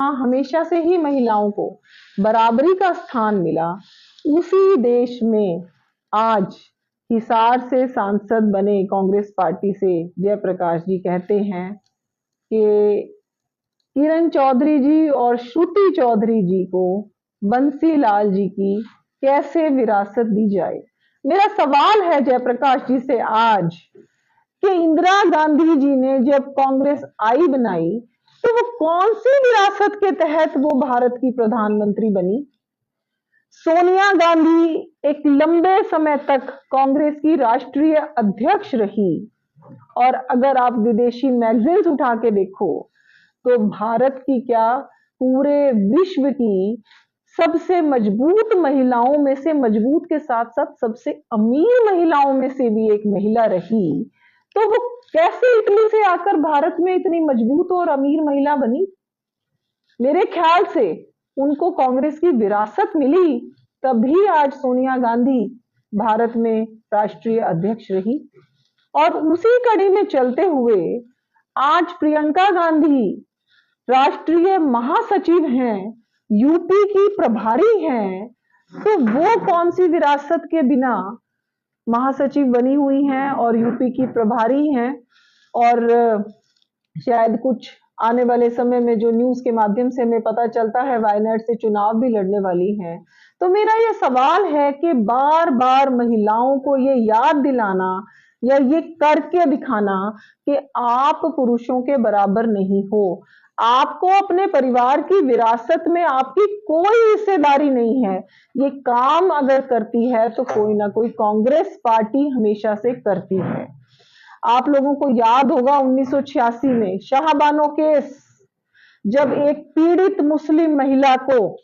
हमेशा से ही महिलाओं को बराबरी का स्थान मिला, उसी देश में आज हिसार से सांसद बने कांग्रेस पार्टी से जयप्रकाश जी कहते हैं कि किरण चौधरी जी और श्रुति चौधरी जी को बंसीलाल जी की कैसे विरासत दी जाए। मेरा सवाल है जयप्रकाश जी से आज कि इंदिरा गांधी जी ने जब कांग्रेस आई बनाई तो वो कौन सी विरासत के तहत वो भारत की प्रधानमंत्री बनी। सोनिया गांधी एक लंबे समय तक कांग्रेस की राष्ट्रीय अध्यक्ष रही और अगर आप विदेशी मैगजीन्स उठा के देखो तो भारत की क्या पूरे विश्व की सबसे मजबूत महिलाओं में से, मजबूत के साथ साथ सबसे अमीर महिलाओं में से भी एक महिला रही। तो वो कैसे इटली से आकर भारत में इतनी मजबूत और अमीर महिला बनी। मेरे ख्याल से उनको कांग्रेस की विरासत मिली, तभी आज सोनिया गांधी भारत में राष्ट्रीय अध्यक्ष रही। और उसी कड़ी में चलते हुए आज प्रियंका गांधी राष्ट्रीय महासचिव हैं, यूपी की प्रभारी हैं, तो वो कौन सी विरासत के बिना महासचिव बनी हुई हैं और यूपी की प्रभारी हैं। और शायद कुछ आने वाले समय में जो न्यूज के माध्यम से हमें पता चलता है वायनाड से चुनाव भी लड़ने वाली हैं। तो मेरा ये सवाल है कि बार बार महिलाओं को ये याद दिलाना या ये करके दिखाना कि आप पुरुषों के बराबर नहीं हो, आपको अपने परिवार की विरासत में आपकी कोई हिस्सेदारी नहीं है, ये काम अगर करती है तो कोई ना कोई कांग्रेस पार्टी हमेशा से करती है। आप लोगों को याद होगा 1986 में शाहबानो केस, जब एक पीड़ित मुस्लिम महिला को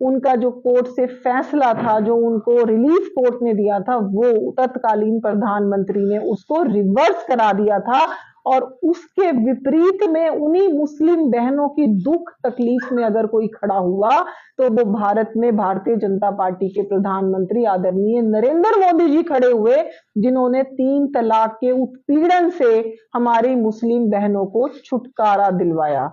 उनका जो कोर्ट से फैसला था, जो उनको रिलीफ कोर्ट ने दिया था, वो तत्कालीन प्रधानमंत्री ने उसको रिवर्स करा दिया था और उसके विपरीत में उन्हीं मुस्लिम बहनों की दुख तकलीफ में अगर कोई खड़ा हुआ तो वो भारत में भारतीय जनता पार्टी के प्रधानमंत्री आदरणीय नरेंद्र मोदी जी खड़े हुए, जिन्होंने 3 तलाक के उत्पीड़न से हमारी मुस्लिम बहनों को छुटकारा दिलवाया।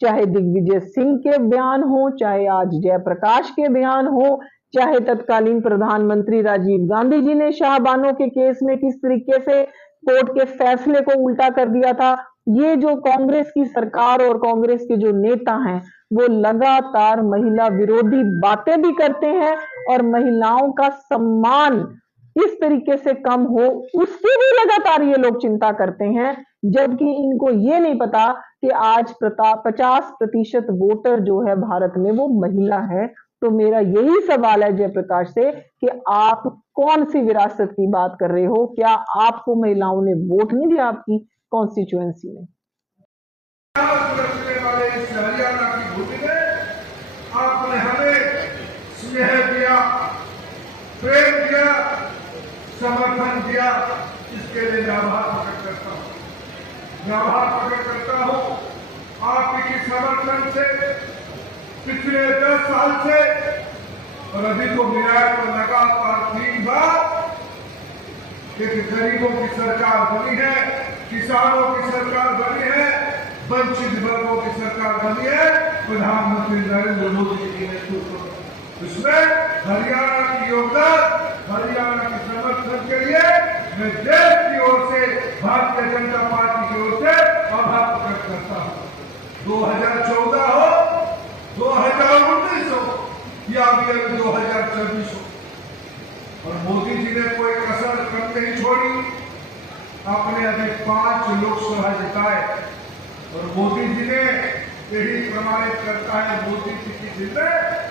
चाहे दिग्विजय सिंह के बयान हो, चाहे आज जयप्रकाश के बयान हो, चाहे तत्कालीन प्रधानमंत्री राजीव गांधी जी ने शाहबानो के केस में किस तरीके से कोर्ट के फैसले को उल्टा कर दिया था। ये जो कांग्रेस की सरकार और कांग्रेस के जो नेता हैं वो लगातार महिला विरोधी बातें भी करते हैं और महिलाओं का सम्मान इस तरीके से कम हो उसकी भी लगातार ये लोग चिंता करते हैं, जबकि इनको ये नहीं पता कि आज 50% वोटर जो है भारत में वो महिला है। तो मेरा यही सवाल है जयप्रकाश से कि आप कौन सी विरासत की बात कर रहे हो। क्या आपको महिलाओं ने वोट नहीं दिया आपकी कॉन्स्टिट्यूएंसी में? आपने हमें स्नेह दिया, प्रेम दिया, समर्थन दिया, इसके लिए मैं आभार प्रकट करता हूँ। मैं आभार प्रकट करता हूँ आपके समर्थन से पिछले 10 साल से, और अभी तो मिलाया तो लगातार 3 बार एक गरीबों की सरकार बनी है, किसानों की सरकार बनी है, वंचित वर्गों की सरकार बनी है प्रधानमंत्री नरेंद्र मोदी जी के नेतृत्व में। इसमें हरियाणा की योगदान, हरियाणा के समर्थन के लिए मैं देश की ओर से, भारतीय जनता पार्टी की ओर से आभार प्रकट करता हूँ। 2014 हो, 2019 हो या 2024 हो, और मोदी जी ने कोई कसर कम नहीं छोड़ी। आपने अभी 5 लोकसभा जिताए और मोदी जी ने यही प्रमाणित करता है मोदी जी की जिले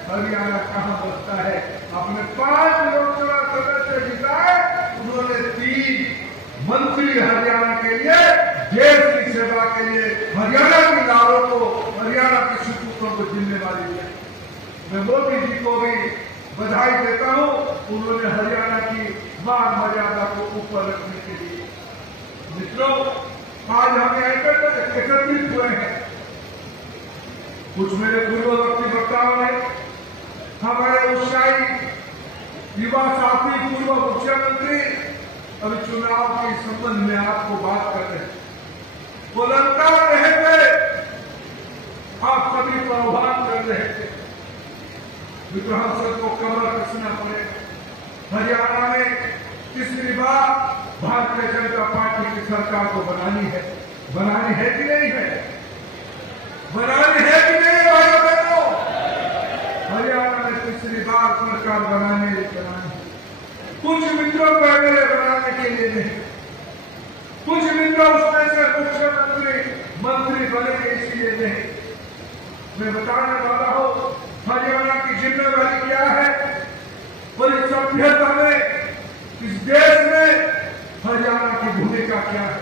हरियाणा कहां बसता है। आपने 5 लोकसभा सदस्य जिताए, उन्होंने 3 मंत्री हरियाणा के लिए, देश की सेवा के लिए हरियाणा की नारों को, हरियाणा के सुपूतों को जिम्मेवारी दी। मैं मोदी जी को भी बधाई देता हूं, उन्होंने हरियाणा की मान मर्यादा को ऊपर रखने के लिए। मित्रों, आज हम एकत्रित हुए हैं। कुछ मेरे पूर्ववर्ती वक्ताओं ने, हमारे उत्साही युवा साथी पूर्व मुख्यमंत्री अभी चुनाव के संबंध में आपको बात कर रहे हैं। वो लंका रहे थे, आप सभी मंत्री पर आह्वान कर रहे थे, मित्रों हम सबको कमर कसना पड़ेगा। हरियाणा में तीसरी बार भारतीय जनता पार्टी की सरकार को बनानी है कि नहीं है? बनानी है कि नहीं है भाइयों बहनों? हरियाणा में तीसरी बार सरकार बनानी है। कुछ मित्रों को अकेले बनाने के लिए नहीं, कुछ मित्रों उसमें से मुख्यमंत्री मंत्री बनेंगे इसलिए नहीं। मैं बताने वाला हूं हरियाणा की जिम्मेदारी क्या है और इस सभ्यता में, इस देश में हरियाणा की भूमिका क्या है।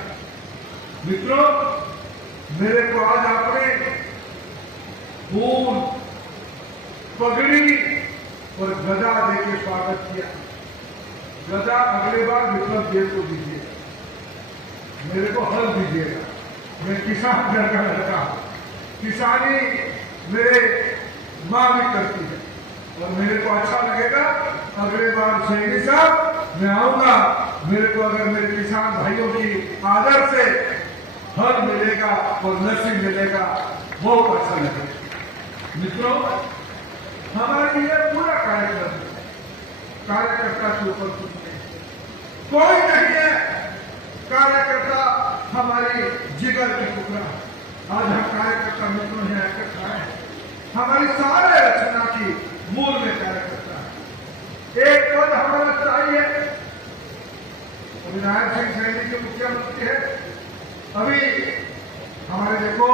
मित्रों, मेरे को आज आपने फूल, पगड़ी और गदा देकर स्वागत किया। गदा अगले बार विप्लव देव को दीजिए, मेरे को हल दीजिएगा। मैं किसान घर का लड़का हूं, किसानी मेरे मां भी करती है और मेरे को अच्छा लगेगा अगले बार सैनी साहब मैं आऊंगा। मेरे को अगर मेरे किसान भाइयों की आदर से हल मिलेगा और नसीब मिलेगा, बहुत अच्छा लगेगा। मित्रों, हमारे लिए पूरा कार्यक्रम कार्यकर्ता के ऊपर कुछ नहीं, कोई नहीं है। कार्यकर्ता हमारी जिगर की टुकड़ा। आज हम कार्यकर्ता मित्रों ने इकट्ठा है, हमारी सारे रचना की मूल में कार्यकर्ता है। एक पद हमारा चाहिए। विनायक सिंह सैनी के मुख्यमंत्री है, अभी हमारे देखो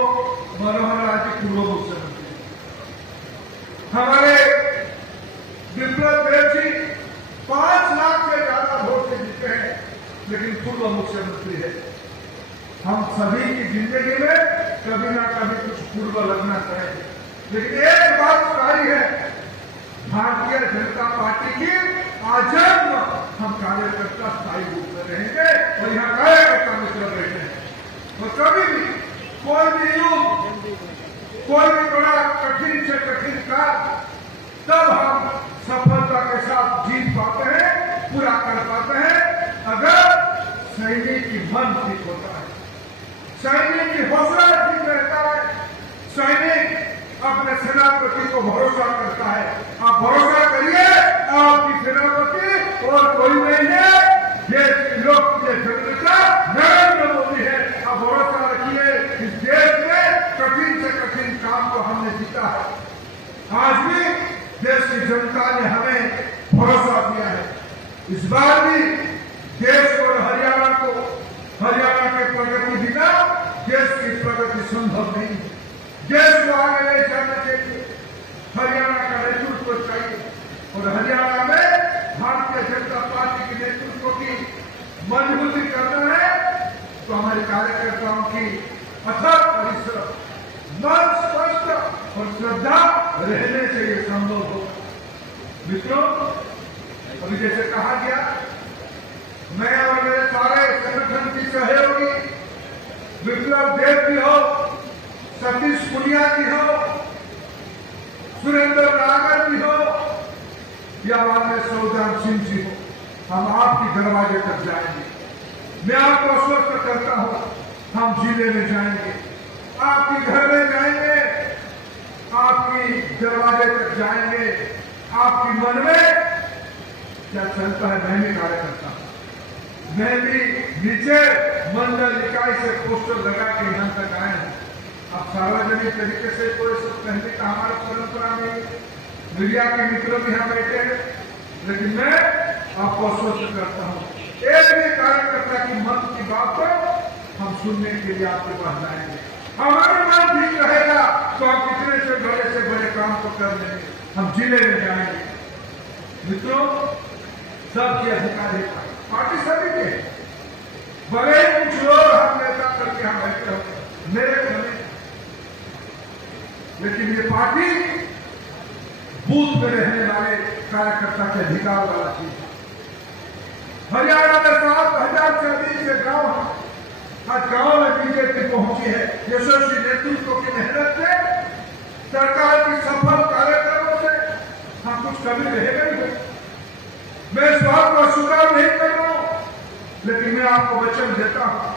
मनोहर लाल जी पूर्व मुख्यमंत्री, हमारे विप्लव देव जी 5 लाख से ज्यादा वोट से जीते हैं लेकिन पूर्व मुख्यमंत्री है। हम सभी की जिंदगी में कभी ना कभी कुछ पूर्व लगना चाहिए, लेकिन एक बात सही है, भारतीय जनता पार्टी की आजन्म हम कार्यकर्ता स्थायी रूप में रहेंगे और यहाँ कार्यकर्ता मित्र बैठे हैं। और कभी भी कोई भी युग, कोई भी बड़ा कठिन से कठिन कार्य तब हम सफलता के साथ जीत पाते हैं, पूरा कर पाते हैं अगर सैनिक की मन ठीक होता है, सैनिक की हौसला ठीक रहता है, सैनिक अपने सेनापति को भरोसा करता है। आप भरोसा करिए, आपकी सेनापति और कोई नहीं है, देश की लोकप्रिय जनता नरेंद्र मोदी है। आप भरोसा रखिए, इस देश में कठिन से कठिन काम को हमने जीता है। आज भी देश की जनता ने हमें भरोसा दिया है। इस बार भी देश और हरियाणा के प्रगति बिना देश की प्रगति संभव नहीं है। देश को आगे ले जाने के लिए हरियाणा का नेतृत्व चाहिए और हरियाणा में भारतीय जनता पार्टी के नेतृत्व की मजबूती करना है तो हमारे कार्यकर्ताओं की अथक परिश्रम, मन स्पष्ट और श्रद्धा रहने से ये संभव होगा। मित्रों, अभी जैसे कहा गया, मैं और मेरे सारे संगठन की सहयोगी विप्लव देव भी हो, सतीश पुनिया जी हो, सुरेंद्र नागर जी हो या बाद में सौदान सिंह जी हो, हम आपके दरवाजे तक जाएंगे। मैं आपको आश्वस्त करता हूं, हम जिले में जाएंगे, आपके घर में जाएंगे, आपकी दरवाजे तक जाएंगे। आपकी मन में क्या चलता है, मैं भी कार्यकर्ता हूं, मैं भी नीचे मंडल इकाई से पोस्टर लगा के यहां तक आए हैं। अब सार्वजनिक तरीके से कोई सब कहने का हमारा परंपरा नहीं, मीडिया के मित्रों भी यहाँ बैठे हैं, लेकिन मैं आपको आश्वस्त करता हूँ, एक भी कार्यकर्ता की मन की बात को हम सुनने के लिए आपके पास जाएंगे। हमारे मन ठीक रहेगा तो आप कितने से बड़े काम को कर लेंगे। हम जिले में जाएंगे। मित्रों, सबके अधिकार है, पार्टी सभी के, भले ही कुछ लोग हम नेता करके हम बैठे हो, मेरे घर, लेकिन ये पार्टी बूथ में रहने वाले कार्यकर्ता के अधिकार वाला चीज है। हरियाणा में 7,000 से अधिक के गांव हैं। आज गांव में बीजेपी पहुंची है यशस्वी नेतृत्व की मेहनत से, सरकार की सफल कार्यक्रमों से। हम कुछ कभी रहेगा नहीं। मैं इस बात को अस्वीकार नहीं कर रहा हूं, लेकिन मैं आपको वचन देता हूं,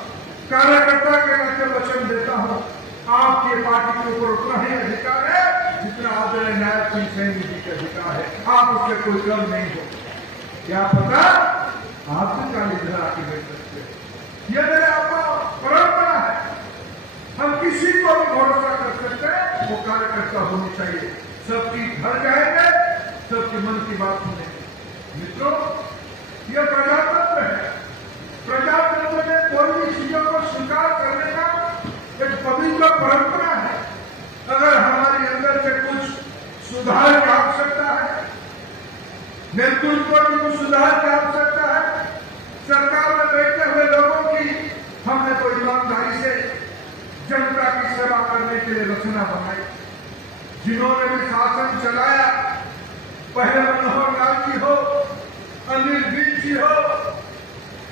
कार्यकर्ता के नाते वचन देता हूं, आपके पार्टी के ऊपर उतना ही अधिकार है जितना आदरणीय नायब सिंह सैनी जी का अधिकार है। आप उससे कोई कम नहीं हो। क्या पता आपसे का लीडर आके बैठ सकते हैं। यह मेरे आपका परंपरा है। हम किसी को भी भरोसा कर सकते हैं, वो कार्यकर्ता होनी चाहिए। सबकी घर जाएंगे, सबके मन की बात सुनेंगे। मित्रों, यह प्रजातंत्र है। प्रजातंत्र में कोई भी चीजों को स्वीकार करने का एक पवित्र परंपरा है। अगर हमारे अंदर से कुछ सुधार की आवश्यकता है, नेतृत्व की कुछ सुधार की आवश्यकता है, सरकार में बैठे हुए लोगों की हमने तो ईमानदारी से जनता की सेवा करने के लिए रचना बनाई। जिन्होंने भी शासन चलाया, पहले मनोहर लाल जी हो, अनिल विज जी हो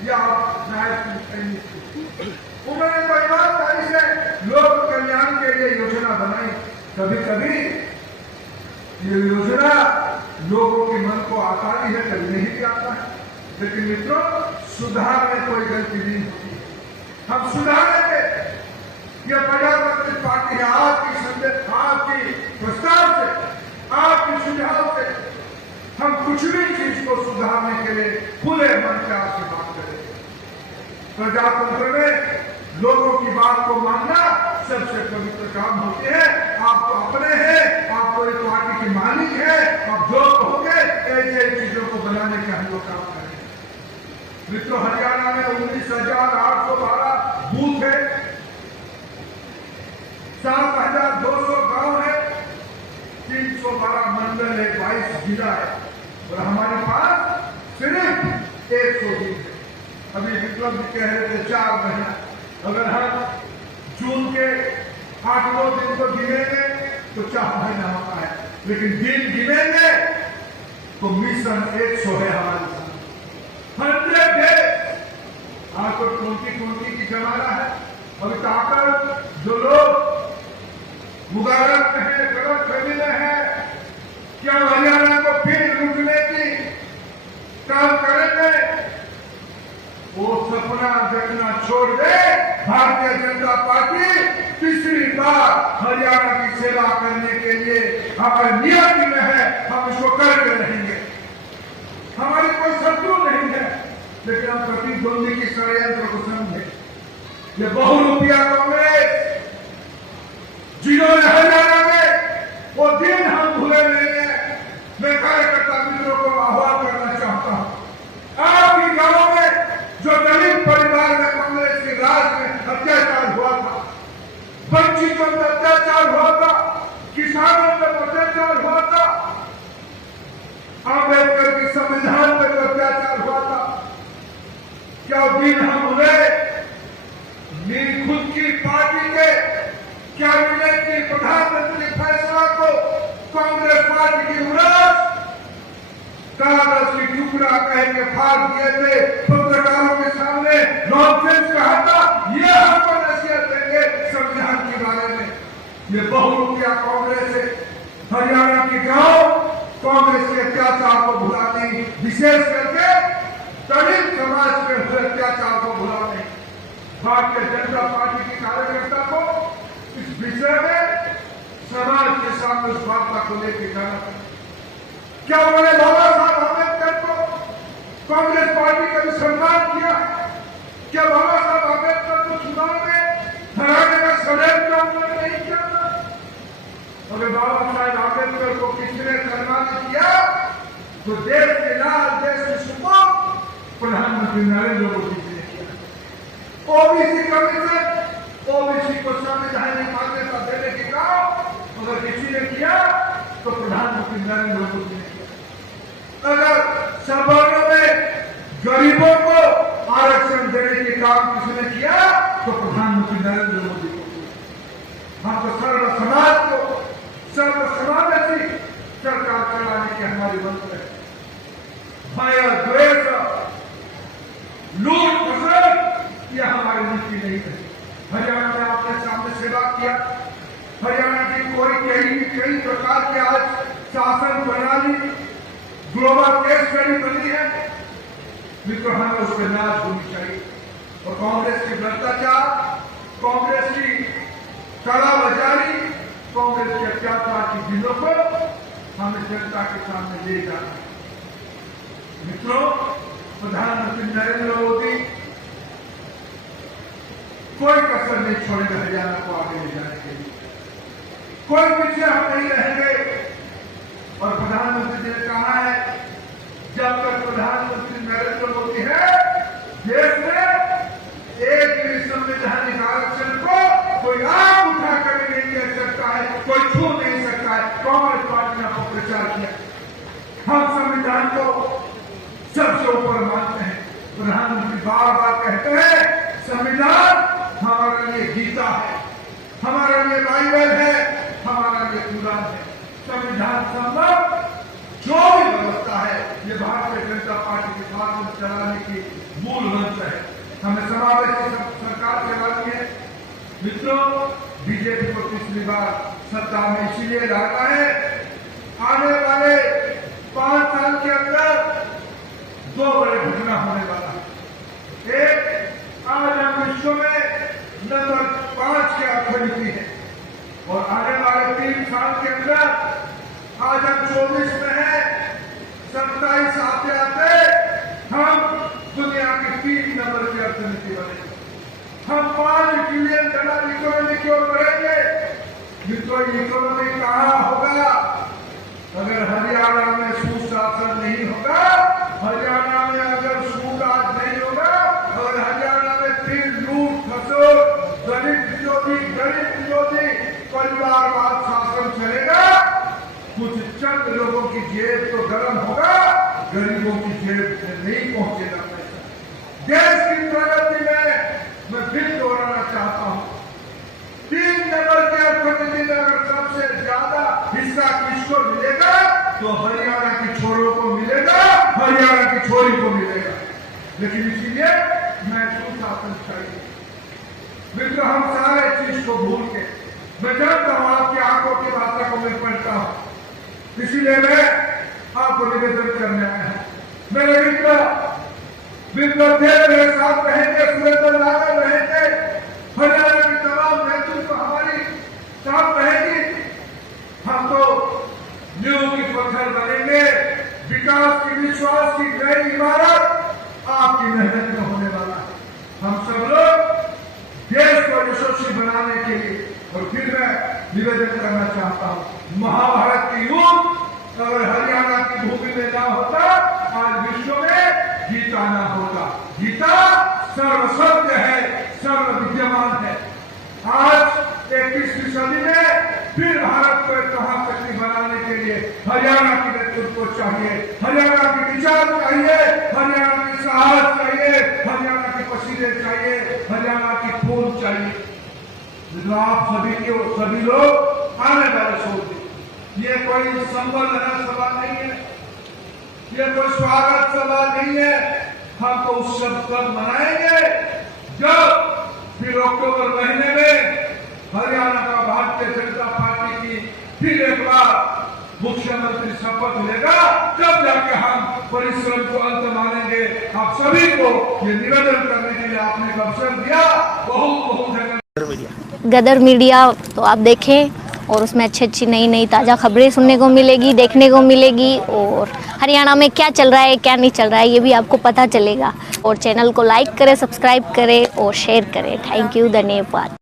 या नायब सिंह सैनी जी, उन्होंने तो ईमानदारी से लोक कल्याण के लिए योजना बनाई। कभी कभी ये योजना लोगों के मन को आता ही है, कभी नहीं भी आता है। लेकिन मित्रों, सुधार में कोई गलती नहीं होती है। हम सुधारेंगे। यह प्रजातांत्रिक पार्टी है। आपकी संदेश, आपकी प्रस्ताव से, आपके सुझाव से हम कुछ भी चीज को सुधारने के लिए खुले मन से आपसे बात करेंगे। प्रजातंत्र में लोगों की बात को मानना सबसे पवित्र काम होते हैं। आप तो अपने हैं, आप तो एक पार्टी के मालिक हैं। आप जो कहोगे ऐसे चीजों को बनाने का हम लोग काम करेंगे। मित्रों, हरियाणा में 19,812 बूथ है, 7,200 गांव है, 312 मंडल है, 22 जिला है और हमारे पास सिर्फ 100 दिन है। अभी विप्लव जी कह रहे थे 4 महीना। अगर हम जून के 8-9 दिन को गिनेंगे तो 4 महीना होता है, लेकिन दिन गिनेंगे तो मिशन 100 है हमारे साथ। 100 डेज। आज तो 2020 की जमाना है। अभी ताकत जो लोग मुगारत में है, गलत फहमी में है, क्या हरियाणा को फिर लूटने की काम करेंगे, वो सपना देखना छोड़ दे। भारतीय जनता पार्टी तीसरी बार हरियाणा की सेवा करने के लिए हमारे नियति में है। हम इसको करके रहेंगे। हमारी कोई शत्रु नहीं है, लेकिन हम प्रतिद्वंदी की षड्यंत्र को समझे। ये बहुरूपिया कांग्रेस जिन्होंने हरियाणा में वो दिन हम भूले नहीं है। मैं कार्यकर्ता मित्रों को आह्वान करना चाहता हूं। आपके गांवों में जो दलित परिवार में कांग्रेस के राज में अत्याचार हुआ था, वंचितों पर अत्याचार हुआ था, किसानों पर अत्याचार हुआ था, अम्बेडकर के संविधान पर अत्याचार हुआ था, क्या दिन हम भूले? मेरी खुद की पार्टी के कैबिनेट के प्रधानमंत्री फैसला को कांग्रेस पार्टी की विरोध कागज की टुकड़ा कह के फाड़ दिए थे। पत्रकारों के सामने नॉनसेंस कहा था। ये हमको नसीहत देंगे संविधान के बारे में। ये बहुरूपिया कांग्रेस है। हरियाणा के गांव कांग्रेस के अत्याचार को भुलाते, विशेष करके दलित समाज के अत्याचार को भुलाते। भारतीय जनता पार्टी के कार्यकर्ता को इस विषय में समाज के साथ उस वार्ता को लेकर जाना। क्या उन्होंने बाबा साहब अम्बेडकर को कांग्रेस पार्टी का भी सम्मान किया? क्या बाबा साहब अम्बेडकर को चुनाव में हराने का षड्यंत्र उन्होंने नहीं किया? अगर बाबा साहब अम्बेडकर को किसने सम्मानित किया तो देश के लाल, देश के सुपुत्र प्रधानमंत्री नरेंद्र मोदी जी ने किया। ओबीसी कमीशन, ओबीसी को संवैधानिक मान्यता देने के काम अगर किसी ने किया तो प्रधानमंत्री नरेंद्र मोदी ने किया। अगर सवर्णों में गरीबों को आरक्षण देने के काम किसने किया तो प्रधानमंत्री नरेंद्र मोदी को किया। हम तो सर्व समाज को, सर्व समावेशी सरकार चलाने की हमारी मंत्र है। भय, द्वेष, लूट खसोट यह हमारी नीति नहीं है। हरियाणा में आपने सामने सेवा किया। हरियाणा की कई प्रकार के आज शासन प्रणाली, ग्लोबल केस स्टडी बनी है। मित्रों, हमें उस पर नाज होनी चाहिए। और कांग्रेस की भ्रष्टाचार, कांग्रेस की कालाबाजारी, कांग्रेस के अत्याचार की दिनों को हमें जनता के सामने ले जाना है। मित्रों, प्रधानमंत्री नरेंद्र मोदी कोई कसर नहीं छोड़ेगा हरियाणा को आगे ले जाने के लिए, कोई पीछे हम नहीं रहेंगे। और प्रधानमंत्री जी ने कहा है, जब तक प्रधानमंत्री नरेंद्र मोदी है, देश में एक भी संवैधानिक आरक्षण को कोई आग उठा कर नहीं ले सकता है, कोई छू नहीं सकता है। कांग्रेस पार्टी ने आपको प्रचार किया, हम संविधान को सबसे ऊपर मानते हैं। प्रधानमंत्री बार बार कहते हैं, संविधान हमारे लिए गीता है, हमारे लिए बाइबल है, हमारे लिए कुरान है। संविधान संबंध जो भी व्यवस्था है, ये भारतीय जनता पार्टी के शासन चलाने की मूल मंत्र है। हमें समावेशी सरकार चलानी है। मित्रों, बीजेपी को पिछली बार सत्ता में इसीलिए लाना है, आने वाले 5 साल के अंदर 2 बड़े घटना होने वाला है। एक, आज हम विश्व में नंबर 5 के अर्थनीति है, और आने वाले 3 साल के अंदर, आज हम 24 में है, 27 आते आते हम दुनिया के 3 नंबर की अर्थनीति बनेंगे। हम $5 ट्रिलियन इकोनॉमी की ओर बढ़ेंगे। मित्रों, इकोनॉमी कहाँ होगा? अगर हरियाणा में सुशासन नहीं होगा, हरियाणा में अगर सुराज नहीं होगा, अगर हरियाणा में फिर लूट खसोट, दलित विरोधी परिवारवाद शासन चलेगा, कुछ चंद लोगों की जेब तो गर्म होगा, गरीबों की जेब में नहीं पहुंचेगा पैसा। देश की प्रगति में मैं फिर दोहराना चाहता हूं, 3 नंबर के अर्थनीति में अगर सबसे ज्यादा हिस्सा किसको मिलेगा, तो हरियाणा की छोरों को मिलेगा, हरियाणा की छोरी को मिलेगा। लेकिन इसीलिए मैं सुशासन चाहिए। मित्र, हम सारे चीज को भूल के, मैं जानता हूं आपकी आंखों की बातों को मैं पढ़ता हूं, इसीलिए मैं आपको निवेदन करने आया हूं। मेरे मित्र मेरे साथ रहेंगे, सुरेंद्र नागर रहेंगे, हरियाणा की तमाम नेतृत्व हमारी साथ रहेगी। हम तो नींव की पत्थर बनेंगे, विकास की, विश्वास की नई इमारत आपकी मेहनत में होने वाला है। हम सब लोग देश को यशस्वी बनाने के लिए, और फिर मैं निवेदन करना चाहता हूं, महाभारत की युद्ध अगर हरियाणा की भूमि में ना होता, आज विश्व में गीता ना होता। गीता सर्वसत्य है, सर्व विद्यमान है। आज 21वीं सदी में फिर भारत को एक महाशक्ति बनाने के लिए हरियाणा की नेतृत्व चाहिए, हरियाणा की विचार चाहिए, हरियाणा की साहस चाहिए, हरियाणा के पसीने चाहिए, हरियाणा की खून चाहिए। आप सभी लोग आने वाले सोचिए, ये कोई संबंधजनक सवाल नहीं है, ये कोई स्वागत सवाल नहीं है। हम तो उस शब्द तक मनाएंगे जब फिर अक्टूबर महीने में हरियाणा का भारतीय जनता पार्टी की फिर एक बार मुख्यमंत्री शपथ लेगा, तब जाके हम परिश्रम को अंत मानेंगे। आप सभी को ये निवेदन करने के लिए आपने अवसर दिया, बहुत बहुत धन्यवाद। गदर मीडिया तो आप देखें, और उसमें अच्छी नई ताज़ा खबरें सुनने को मिलेगी, देखने को मिलेगी, और हरियाणा में क्या चल रहा है क्या नहीं चल रहा है ये भी आपको पता चलेगा। और चैनल को लाइक करें, सब्सक्राइब करें और शेयर करें। थैंक यू, धन्यवाद।